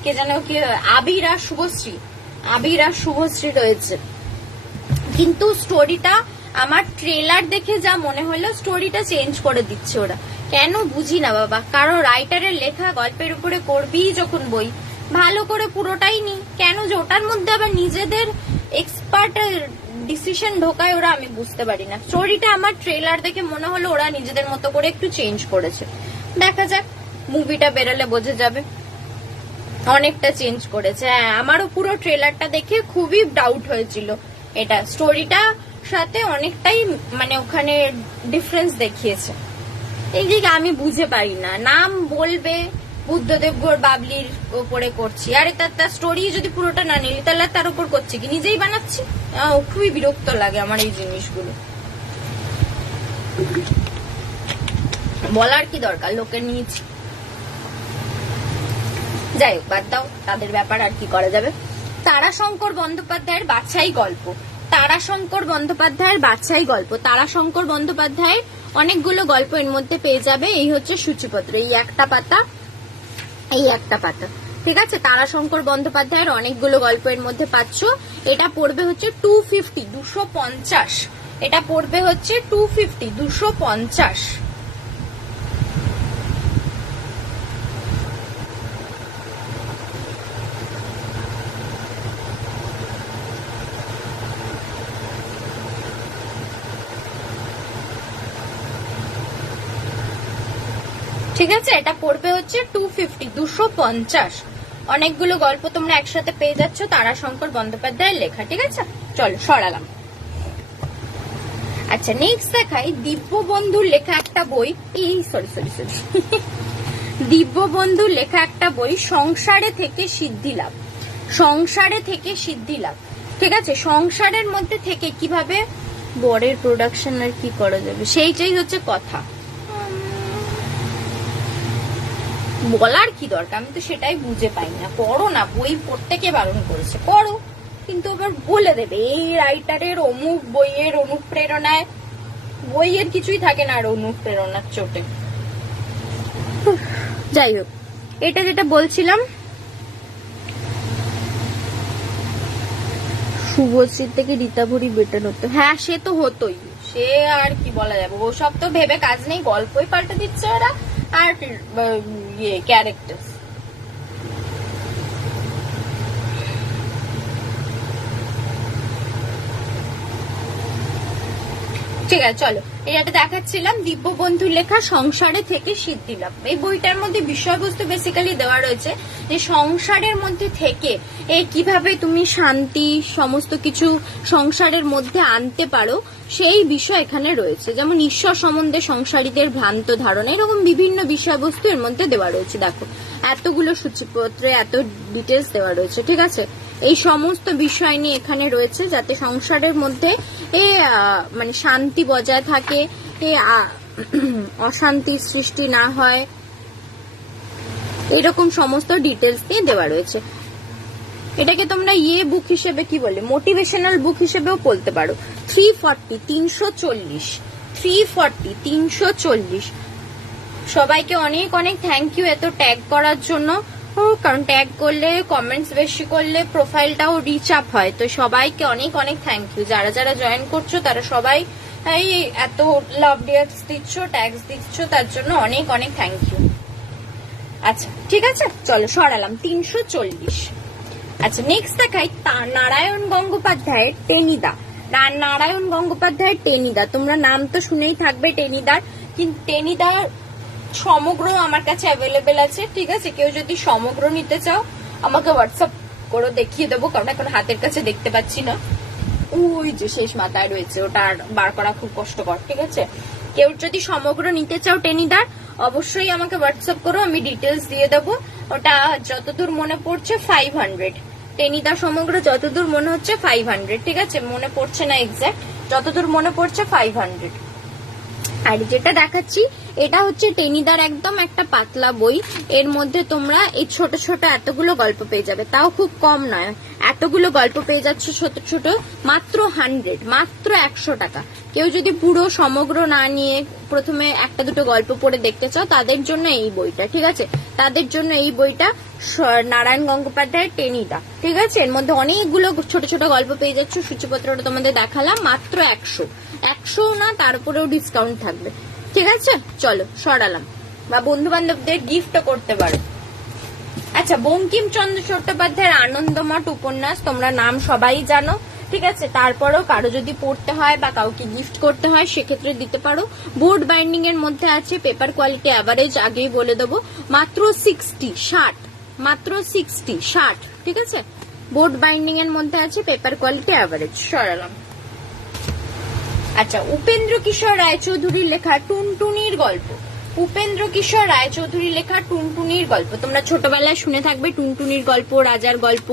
কে জানো কি, আবির আর শুভশ্রী রয়েছে। কিন্তু স্টোরিটা আমার ট্রেলার দেখে যা মনে হলো, স্টোরিটা চেঞ্জ করে দিচ্ছে ওরা, কেন বুঝি না বাবা। কারণ রাইটারের লেখা গল্পের উপরে করবি যখন বই, ভালো করে পুরোটাই নি, কেন যে ওটার মধ্যে আবার নিজেদের এক্সপার্ট ডিসিশন ঢোকায় ওরা, আমি বুঝতে পারি না। স্টোরিটা আমার ট্রেলার দেখে মনে হলো ওরা নিজেদের মতো করে একটু চেঞ্জ করেছে। দেখা যাক, মুভিটা বেরোলে বোঝা যাবে। অনেকটা চেঞ্জ করেছে, হ্যাঁ। আমারও পুরো ট্রেলারটা দেখে খুবই ডাউট হয়েছিল, এটা স্টোরিটা সাথে অনেকটাই মানে ওখানে ডিফারেন্স দেখিয়েছে। এই যে আমি বুঝে পারি না, নাম বলবে বুদ্ধদেব গৌড় বাবলির উপরে করছি, আরে তার স্টোরি যদি পুরোটা না নিলি তাহলে তার উপর করছি কি, নিজেই বানাচ্ছি। খুবই বিরক্ত লাগে আমার এই জিনিসগুলো, বলার কি দরকার, লোকের নিয়েছি। যাই হোক, বাদ দাও, তাদের ব্যাপার, আর কি করা যাবে। তারাশঙ্কর বন্দ্যোপাধ্যায়ের বাছাই গল্প, তারাশঙ্কর বন্দ্যোপাধ্যায়ের অনেকগুলো গল্প এর মধ্যে পেয়ে যাবে। এই হচ্ছে সূচিপত্র, এই একটা পাতা, ঠিক আছে। তারাশঙ্কর বন্দ্যোপাধ্যায়ের অনেকগুলো গল্প এর মধ্যে পাচ্ছ। এটা পড়বে হচ্ছে 250, এটা পড়বে হচ্ছে 250। ঠিক আছে, এটা পড়বে হচ্ছে 250। অনেকগুলো গল্প তোমরা একসাথে পেয়ে যাচ্ছ তারাশঙ্কর বন্দ্যোপাধ্যায়ের লেখা, ঠিক আছে। চলো সরালাম। আচ্ছা, নেক্সট দেখাই দিব্যবন্ধুর লেখা একটা বই, দিব্যবন্ধুর লেখা একটা বই, সংসারে থেকে সিদ্ধি লাভ। ঠিক আছে, সংসারের মধ্যে থেকে কিভাবে বরের প্রোডাকশন আর কি করা যাবে, সেইটাই হচ্ছে কথা। বলার কি দরকার, আমি তো সেটাই বুঝে পাই না। পড়ো না, বই পড়তে কে বারণ করেছে, পড়ো, কিন্তু আবার বলে দেবে এই রাইটারের অমুক বইয়ের অনুপ্রেরণায়, বইয়ের কিছুই থাকে না আর অনুপ্রেরণার চোটে। যাই হোক, এটা যেটা বলছিলাম, শুভশ্রীর থেকে রীতা ভরি বেটার হতো। হ্যাঁ, সে তো হতোই, সে আর কি বলা যাবে, ওসব তো ভেবে কাজ নেই, গল্পই পাল্টে দিচ্ছে ওরা আর ক্যারেক্টার। ঠিক আছে, চলো এটা দেখাচ্ছিলাম দিব্যবন্ধুর লেখা সংসারে থেকে সিদ্ধি লাভ। এই বইটার মধ্যে বিষয়বস্তু বেসিক্যালি দেওয়া রয়েছে যে সংসারের মধ্যে থেকে কিভাবে তুমি শান্তি সমস্ত কিছু সংসারের মধ্যে আনতে পারো, সেই বিষয় এখানে রয়েছে। যেমন ঈশ্বর সম্বন্ধে সংসারীদের ভ্রান্ত ধারণা, এরকম বিভিন্ন বিষয়বস্তু এর মধ্যে দেওয়া রয়েছে। দেখো, এতগুলো সূচিপত্রে এত ডিটেলস দেওয়া রয়েছে, ঠিক আছে। এই সমস্ত বিষয় নিয়ে এখানে রয়েছে, যাতে সংসারের মধ্যে মানে শান্তি বজায় থাকে, অশান্তির সৃষ্টি না হয়, এরকম সমস্ত ডিটেলস দিয়ে দেওয়া রয়েছে। এটাকে তোমরা বুক হিসেবে কি বলে, মোটিভেশনাল বুক হিসেবেও বলতে পারো। 340 340 340 340। সবাইকে অনেক অনেক থ্যাংক ইউ এত ট্যাগ করার জন্য, কারণ ট্যাগ করলে, কমেন্টস বেশি করলে প্রোফাইলটাও রিচ আপ হয়। তো সবাইকে অনেক অনেক থ্যাংক ইউ, যারা যারা জয়েন করছো তারা সবাই এত লাভ ডিয়ার্স দিচ্ছ, ট্যাগস দিচ্ছ, তার জন্য অনেক অনেক থ্যাংক ইউ। আচ্ছা ঠিক আছে, চলো সরালাম 340। আচ্ছা নেক্সট দেখাই নারায়ণ গঙ্গোপাধ্যায়ের টেনিদা। নারায়ণ গঙ্গোপাধ্যায়ের টেনিদা, তোমরা নাম তো শুনেই থাকবে টেনিদার, কিন্তু টেনিদার সমগ্র আমার কাছে অ্যাভেলেবেল আছে, ঠিক আছে। কেউ যদি সমগ্র নিতে চাও আমাকে হোয়াটসঅ্যাপ করে দেখিয়ে দেবো, কারণ এখন হাতের কাছে দেখতে পাচ্ছি না, ওই যে শেষ মাথায় রয়েছে, ওটা বার করা খুব কষ্টকর, ঠিক আছে। কেউ যদি সমগ্র নিতে চাও টেনিদার, অবশ্যই আমাকে হোয়াটসঅ্যাপ করো, আমি ডিটেলস দিয়ে দেবো। ওটা যতদূর মনে পড়ছে 500, টেনিদা সমগ্র যতদূর মনে হচ্ছে 500, ঠিক আছে, মনে পড়ছে না এক্সাক্ট, যতদূর মনে পড়ছে 500। আর যেটা দেখাচ্ছি এটা হচ্ছে টেনিদার একদম একটা পাতলা বই, এর মধ্যে তোমরা এই ছোট ছোট এতগুলো গল্প পেয়ে যাবে, তাও খুব কম নয়, এতগুলো গল্প পেয়ে যাচ্ছ ছোট ছোট, মাত্র 100, মাত্র 100 টাকা। কেউ যদি পুরো সমগ্র না নিয়ে প্রথমে একটা দুটো গল্প পড়ে দেখতে চাও, তাদের জন্য এই বইটা, ঠিক আছে, তাদের জন্য এই বইটা নারায়ণ গঙ্গোপাধ্যায়ের টেনিদা, ঠিক আছে। এর মধ্যে অনেকগুলো ছোট ছোট গল্প পেয়ে যাচ্ছ, সূচিপত্রটা তোমাদের দেখালাম, মাত্র 100 না, তার উপরেও ডিসকাউন্ট থাকবে, ঠিক আছে। চলো সরালাম, বা বন্ধু বান্ধবদের গিফটও করতে পারো। আচ্ছা বঙ্কিমচন্দ্র চট্টোপাধ্যায়ের আনন্দমঠ উপন্যাস, তোমরা নাম সবাই জানো, ঠিক আছে, তারপরেও কারো যদি পড়তে হয় বা কাউকে গিফট করতে হয় সেক্ষেত্রে দিতে পারো। বোর্ড বাইন্ডিং এর মধ্যে আছে, পেপার কোয়ালিটি অ্যাভারেজ আগেই বলে দেবো, মাত্র 60 মাত্র 60, ঠিক আছে। বোর্ড বাইন্ডিং এর মধ্যে আছে, পেপার কোয়ালিটি অ্যাভারেজ। সরালাম। আচ্ছা উপেন্দ্র কিশোর রায়চৌধুরীর লেখা টুনটুনির গল্প, উপেন্দ্র কিশোর রায়চৌধুরীর লেখা টুনটুনির গল্প, তোমরা ছোটবেলায় শুনে থাকবে টুনটুনির গল্প, রাজার গল্প,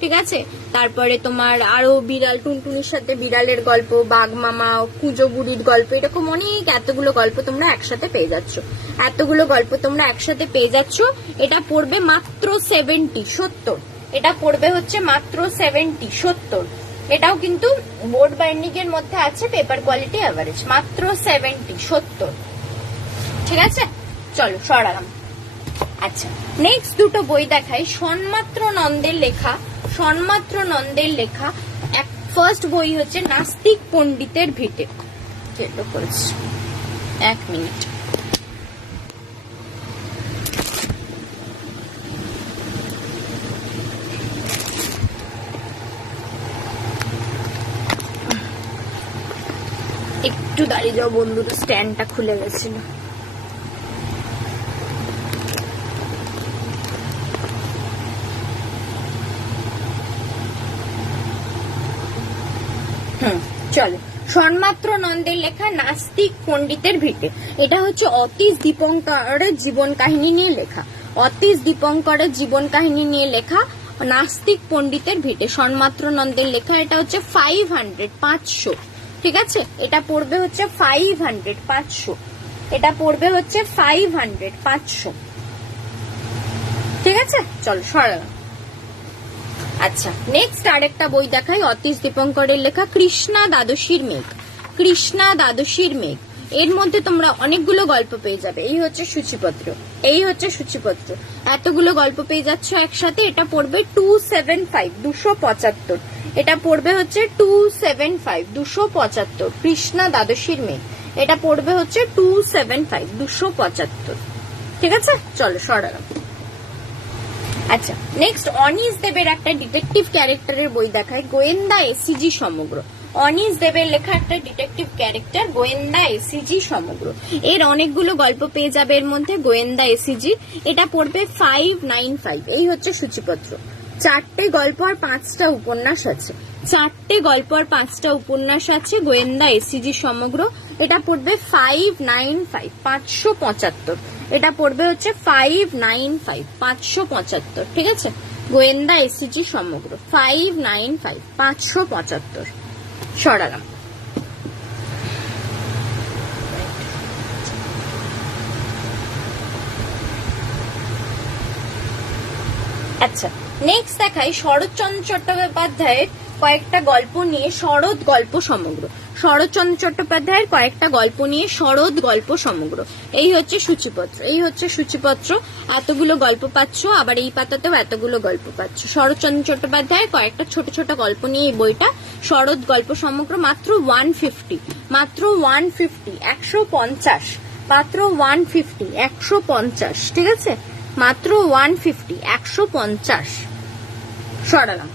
ঠিক আছে। তারপরে তোমার আরো বিড়াল, টুনটুনির সাথে বিড়ালের গল্প, বাঘ মামা, কুজো বুড়ির গল্প, এরকম অনেক এতগুলো গল্প তোমরা একসাথে পেয়ে যাচ্ছ, এতগুলো গল্প তোমরা একসাথে পেয়ে যাচ্ছ। এটা পড়বে মাত্র 70, এটা পড়বে হচ্ছে মাত্র 70। এটাও কিন্তু বোর্ড বাইন্ডিং এর মধ্যে আছে, পেপার কোয়ালিটি অ্যাভারেজ, মাত্র 70, ঠিক আছে। চলো সরালাম। আচ্ছা নেক্সট দুটো বই দেখাই, সন্মাত্র নন্দের লেখা, সন্মাত্র নন্দের লেখা ফার্স্ট বই হচ্ছে নাস্তিক পণ্ডিতের ভিটে। এক মিনিট, একটু দাঁড়িয়ে যাও বন্ধুরা, স্ট্যান্ডটা খুলে গেছিল। চলো, সন্মাত্র নন্দের লেখা নাস্তিক পণ্ডিতের ভিটে, এটা হচ্ছে অতীশ দীপঙ্করের জীবন কাহিনী নিয়ে লেখা, অতীশ দীপঙ্করের জীবন কাহিনী নিয়ে লেখা নাস্তিক পণ্ডিতের ভিটে, সন্মাত্র নন্দের লেখা। এটা হচ্ছে 500, ঠিক আছে, এটা পড়বে হচ্ছে 500, এটা পড়বে হচ্ছে 500, ঠিক আছে। চলো সরালাম। আচ্ছা নেক্সট আরেকটা বই দেখাই, অতীশ দীপঙ্করের লেখা কৃষ্ণা দ্বাদশীর মেঘ, কৃষ্ণা দ্বাদশীর মেঘ। এর মধ্যে তোমরা অনেকগুলো গল্প পেয়ে যাবে, এই হচ্ছে সূচিপত্র, এই হচ্ছে সূচিপত্র, এতগুলো গল্প পেয়ে যাচ্ছ একসাথে। এটা পড়বে 275, 275, এটা পড়বে হচ্ছে 275, 275, কৃষ্ণা দ্বাদশীর মেঘ, এটা পড়বে হচ্ছে 275, 275, ঠিক আছে। চলো সরালাম। আচ্ছা নেক্সট অনিশ দেবের একটা ডিটেকটিভ ক্যারেক্টারের বই দেখায়, গোয়েন্দা এসিজি সমগ্র, অনিশ দেবের লেখা একটা ডিটেকটিভ ক্যারেক্টার গোয়েন্দা এসিজি সমগ্র। এর অনেকগুলো গল্প পেয়ে যাবে এর মধ্যে, গোয়েন্দা এসিজি, এটা পড়বে 595, এই হচ্ছে সূচিপত্র। 4টে গল্প আর 5টা উপন্যাস আছে, 4টে গল্প আর 5টা উপন্যাস আছে, গোয়েন্দা এসিজি সমগ্র, এটা পড়বে 595, 575, এটা পড়বে হচ্ছে 595, 575, ঠিক আছে। গোয়েন্দা এসিজি সমগ্র 595, 575 সরালাম। আচ্ছা, নেক্সট দেখাই শরৎচন্দ্র চট্টোপাধ্যায়ের কয়েকটা গল্প নিয়ে শরৎ গল্প সমগ্র। শরৎচন্দ্র চট্টোপাধ্যায়ের কয়েকটা গল্প নিয়ে শরৎ গল্প সমগ্র। এই হচ্ছে সূচিপত্র, এই হচ্ছে সূচিপত্র। এতগুলো গল্প পাচ্ছ, আবার এই পাতাতেও এতগুলো গল্প পাচ্ছ। শরৎচন্দ্র চট্টোপাধ্যায়ের কয়েকটা ছোট ছোট গল্প নিয়ে এই বইটা শরৎ গল্প সমগ্র। মাত্র 150, মাত্র 150, 150, মাত্র 150, 150, ঠিক আছে। মাত্র 150, 150 সরালাম।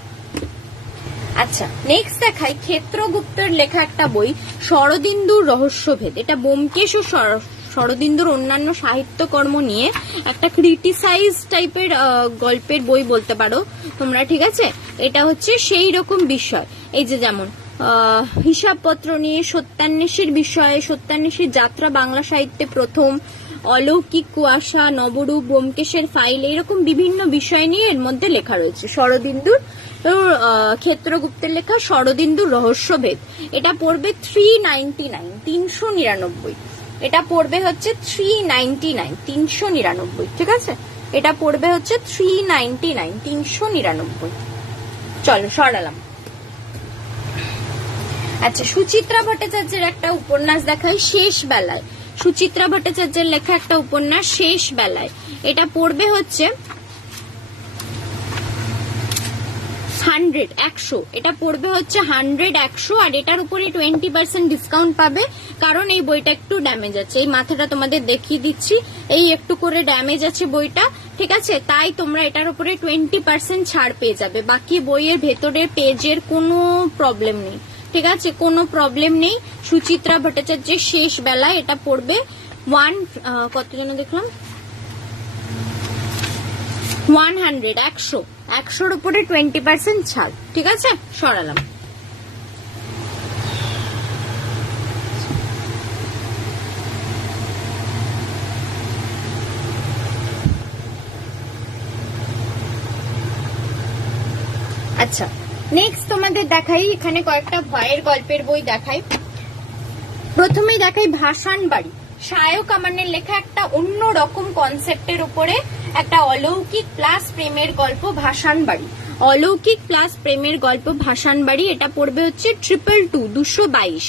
আচ্ছা, নেক্সট দেখাই ক্ষেত্রগুপ্তের লেখা একটা বই শরদিন্দুর রহস্যভেদ। এটা ব্যোমকেশ ও শরদিন্দুর অন্যান্য সাহিত্যকর্ম নিয়ে একটা ক্রিটিসাইজ টাইপের গল্পের বই বলতে পারো তোমরা, ঠিক আছে। এটা হচ্ছে সেই রকম বিষয়, এই যে যেমন হিসাবপত্র নিয়ে, সত্যান্বেষীর বিষয়ে, সত্যান্বেষীর যাত্রা বাংলা সাহিত্যে প্রথম, অলৌকিক কুয়াশা, নবরূপ, ব্যোমকেশের ফাইল, এরকম বিভিন্ন বিষয় নিয়ে এর মধ্যে লেখা রয়েছে। শরদিন্দুর ক্ষেত্রগুপ্তের লেখা শরদিন্দুর রহস্যভেদ। এটা পড়বে 399, 399। এটা পড়বে হচ্ছে 399, 399, ঠিক আছে। এটা পড়বে হচ্ছে 399, 399। চলো সরালাম। আচ্ছা, সুচিত্রা ভট্টাচার্যের একটা উপন্যাস দেখায় শেষ বেলায়। সুচিত্রা ভট্টাচার্যের লেখা একটা উপন্যাস শেষ বেলায়। এটা পড়বে হচ্ছে 100, 100। এটা পড়বে হচ্ছে 100, 100। আর এটার উপরে 20% ডিসকাউন্ট পাবে, কারণ এই বইটা একটু ড্যামেজ আছে। এই মাথাটা তোমাদের দেখিয়ে দিচ্ছি, এই একটু করে ড্যামেজ আছে বইটা, ঠিক আছে। তাই তোমরা এটার উপরে 20% ছাড় পেয়ে যাবে। বাকি বইয়ের ভেতরের পেজের কোনো প্রবলেম নেই, ঠিক আছে, কোনো প্রবলেম নেই। সুচিত্রা ভট্টাচার্যের শেষ বেলায় এটা পড়বে কত জন দেখলাম 100, 100, 100-র উপরে 20% ছাড়, ঠিক আছে। সরালাম। আচ্ছা, নেক্সট তোমাদের দেখাই এখানে কয়েকটা ভয়ের গল্পের বই দেখাই। প্রথমেই দেখাই ভাসান বাড়ি। শায়ক আমানের লেখা একটা অন্য রকম কনসেপ্টের উপরে একটা অলৌকিক প্লাস প্রেমের গল্প ভাসান বাড়ি। অলৌকিক প্লাস প্রেমের গল্প ভাসান বাড়ি। এটা পড়বে হচ্ছে 222, 222,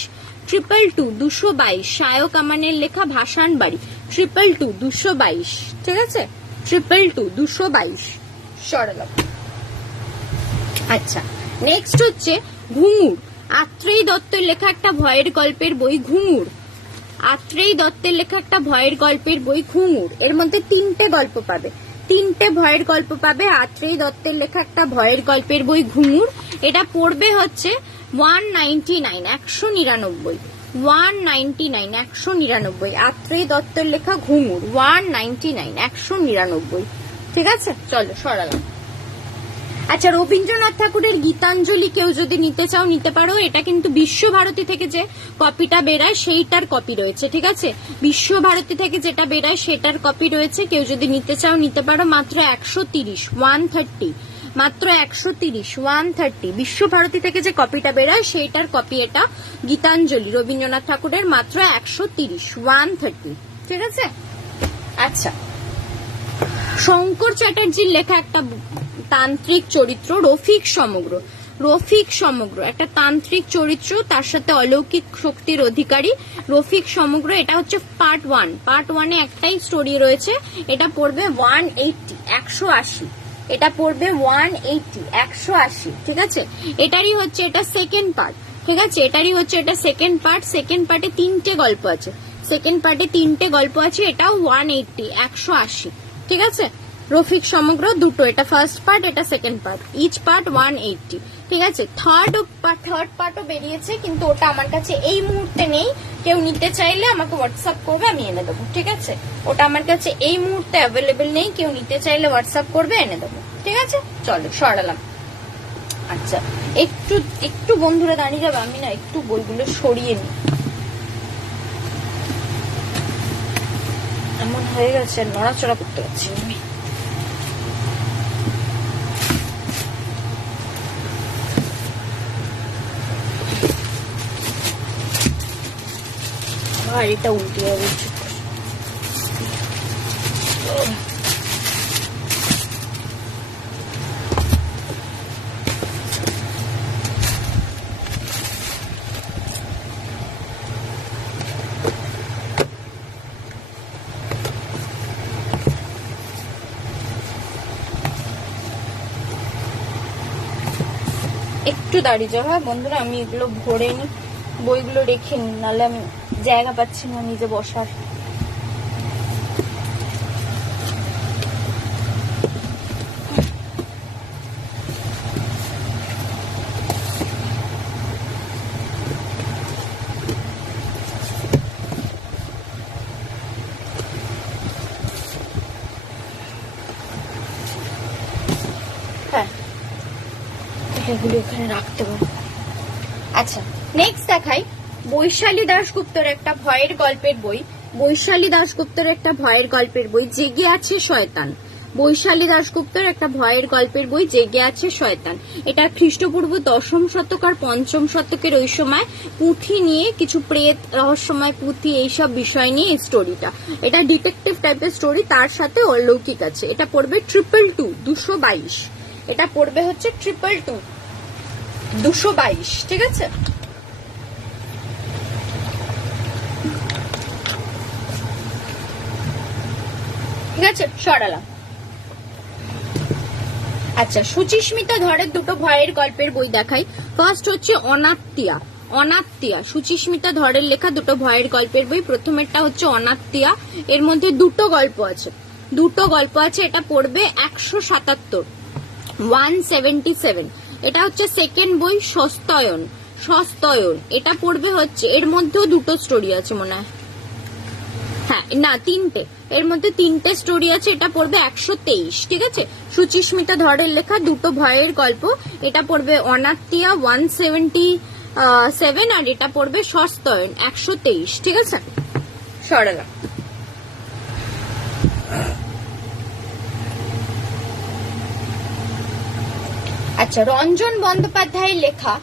222, 222। শায়ক আমানের লেখা ভাসান বাড়ি 222, 222, ঠিক আছে। 222, 222 সরলাম। আচ্ছা, নেক্সট হচ্ছে ঘুঙুর। আত্রেয়ী দত্তের লেখা একটা ভয়ের গল্পের বই ঘুঙুর। আত্রেয়ী দত্তের লেখা একটা ভয়ের গল্পের বই ঘুঙুর। এর মধ্যে 3টে গল্প পাবে, 3টে ভয়ের গল্প পাবে। আত্রেয়ী দত্তের লেখা একটা ভয়ের গল্পের বই ঘুঙুর। এটা পড়বে হচ্ছে 199, 199, 199, 199। আত্রেয়ী দত্তের লেখা ঘুঙুর 199, 199, ঠিক আছে। চলো সরালাম। আচ্ছা, রবীন্দ্রনাথ ঠাকুরের গীতাঞ্জলি কেউ যদি নিতে চাও নিতে পারো। এটা কিন্তু বিশ্বভারতী থেকে যে কপিটা বেরায় সেইটার কপি রয়েছে, ঠিক আছে। বিশ্বভারতী থেকে যেটা বেরায় সেটার কপি রয়েছে, কেউ যদি নিতে চাও নিতে পারো। মাত্র 130, 130, মাত্র 130, 130। বিশ্বভারতী থেকে যে কপিটা বেরায় সেইটার কপি এটা গীতাঞ্জলি রবীন্দ্রনাথ ঠাকুরের। মাত্র 130, 130, ঠিক আছে। আচ্ছা, শঙ্কর চ্যাটার্জির লেখা একটা তান্ত্রিক চরিত্র রফিক সমগ্র। রফিক সমগ্র একটা তান্ত্রিক চরিত্র, তার সাথে অলৌকিক শক্তির অধিকারী রফিক সমগ্র। এটা হচ্ছে পার্ট 1। পার্ট 1-এ একটাই স্টোরি রয়েছে। এটা পড়বে 180, 180। এটা পড়বে 180, 180, ঠিক আছে। এটারই হচ্ছে এটা সেকেন্ড পার্ট, ঠিক আছে। এটারই হচ্ছে এটা সেকেন্ড পার্ট। সেকেন্ড পার্টে 3টে গল্প আছে, সেকেন্ড পার্টে 3টে গল্প আছে। এটাও 180, 180, ঠিক আছে। রফিক সমগ্র দুটো, এটা ফার্স্ট পার্ট, এটা সেকেন্ড পার্ট, ইচ পার্ট 180, ঠিক আছে। থার্ড পার্টও বেরিয়েছে, কিন্তু ওটা আমার কাছে এই মুহূর্তে নেই। কেউ নিতে চাইলে আমাকে হোয়াটসঅ্যাপ করবে, আমি এনে দেবো, ঠিক আছে। ওটা আমার কাছে এই মুহূর্তে অ্যাভেলেবেল নেই, কেউ নিতে চাইলে হোয়াটসঅ্যাপ করবে, এনে দেবো, ঠিক আছে। চলো সরালাম। আচ্ছা, একটু বন্ধুরা দাঁড়িয়ে যাবে, আমি না একটু বইগুলো সরিয়ে নিই। এমন হয়ে গেছে নড়াচড়া করতে পারছি না আমি। আর এটা উল্টে যাবে। একটু দাঁড়িয়ে যাও হ্যাঁ বন্ধুরা, আমি এগুলো ভরে নি, বইগুলো রেখে নি, নাহলে আমি জায়গা পাচ্ছি না নিজে বসার। হ্যাঁ এগুলো এখানে রাখতে পারবো। আচ্ছা নেক্সট দেখাই বৈশালী দাশগুপ্তর একটা ভয়ের গল্পের বই। বৈশালী দাশগুপ্তর একটা ভয়ের গল্পের বই, জেগে আছে শয়তান। বৈশালী দাশগুপ্তর একটা ভয়ের গল্পের বই, জেগে আছে শয়তান। এটা খ্রিস্টপূর্ব 10ম শতক আর 5ম শতকের ওই সময় পুঁথি নিয়ে, কিছু প্রেত, রহস্যময় পুঁথি, এইসব বিষয় নিয়ে এই স্টোরিটা। এটা ডিটেকটিভ টাইপের স্টোরি, তার সাথে অলৌকিক আছে। এটা পড়বে 222 222। এটা পড়বে হচ্ছে 222 222, ঠিক আছে। ঠিক আছে সরালাম। আচ্ছা সুচিস্মিতা ধরের দুটো ভয়ের গল্পের বই দেখাই। ফার্স্ট হচ্ছে অনাত্মীয়া। অনাত্মীয়া সুচিস্মিতা ধরের লেখা দুটো ভয়ের গল্পের বই। প্রথমেরটা হচ্ছে অনাত্মীয়া, এর মধ্যে দুটো গল্প আছে, দুটো গল্প আছে। এটা পড়বে 177 177। এটা হচ্ছে সেকেন্ড বই সস্তয়ন। সস্তয়ন এটা পড়বে হচ্ছে, এর মধ্যেও দুটো স্টোরি আছে মনে হয়, হ্যাঁ না তিনটে, এর মধ্যে তিনটে স্টোরি আছে। এটা পড়বে 123, ঠিক আছে। সুচিস্মিতা ধরের লেখা দুটো ভয়ের গল্প। এটা পড়বে অনাত্মীয়া 177 আর এটা পড়বে সস্তয়ন 123, ঠিক আছে সরালা। আচ্ছা রঞ্জন বন্দ্যোপাধ্যায়ের লেখা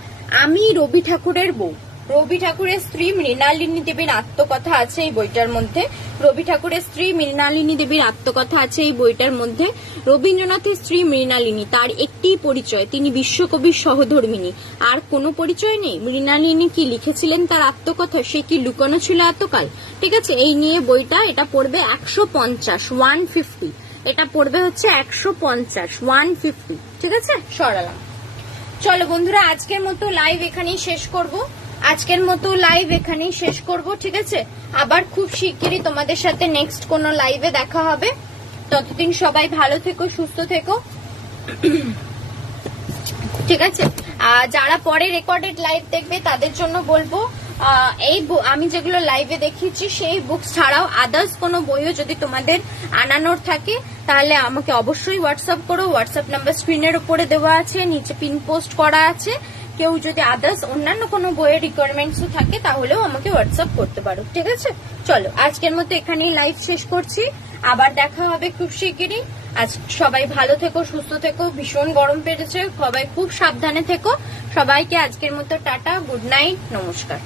আমি রবি ঠাকুরের বউ। রবি ঠাকুরের স্ত্রী মৃণালিনী দেবীর আত্মকথা আছে এই বইটার মধ্যে। রবি ঠাকুরের স্ত্রী মৃণালিনী দেবীর আত্মকথা আছে এই বইটার মধ্যে। রবীন্দ্রনাথের স্ত্রী মৃণালিনী, তার একটি পরিচয়, তিনি বিশ্বকবির সহধর্মিণী, আর কোনো পরিচয় নেই। মৃণালিনী কি লিখেছিলেন তার আত্মকথা, সে কি লুকানো ছিল এতকাল, ঠিক আছে। এই নিয়ে বইটা। এটা পড়বে 150 150। এটা পড়বে হচ্ছে 150 150, ঠিক আছে সরালাম। চলো বন্ধুরা আজকের মতো লাইভ এখানেই শেষ করব। আজকের মতো লাইভ এখানেই শেষ করব, ঠিক আছে। আবার খুব শিগগিরই তোমাদের সাথে নেক্সট কোনো লাইভে দেখা হবে। ততদিন সবাই ভালো থেকো, সুস্থ থেকো, ঠিক আছে। যারা পরে রেকর্ডেড লাইভ দেখবে তাদের জন্য বলবো, এই আমি যেগুলো লাইভে দেখিয়েছি সেই বুকস ছাড়াও আদার্স কোনো বইও যদি তোমাদের আনানোর থাকে তাহলে আমাকে অবশ্যই হোয়াটসঅ্যাপ করো। হোয়াটসঅ্যাপ নাম্বার স্ক্রিনের উপরে দেওয়া আছে, নিচে পিন পোস্ট করা আছে। কেউ যদি আদার্স অন্যান্য কোনো বইয়ের রিকোয়ারমেন্টসও থাকে তাহলেও আমাকে হোয়াটসঅ্যাপ করতে পারো, ঠিক আছে। চলো আজকের মতো এখানেই লাইভ শেষ করছি, আবার দেখা হবে খুব শিগগিরই। আজ সবাই ভালো থেকো, সুস্থ থেকো, ভীষণ গরম পেড়েছে, সবাই খুব সাবধানে থেকো। সবাইকে আজকের মতো টাটা, গুড নাইট, নমস্কার।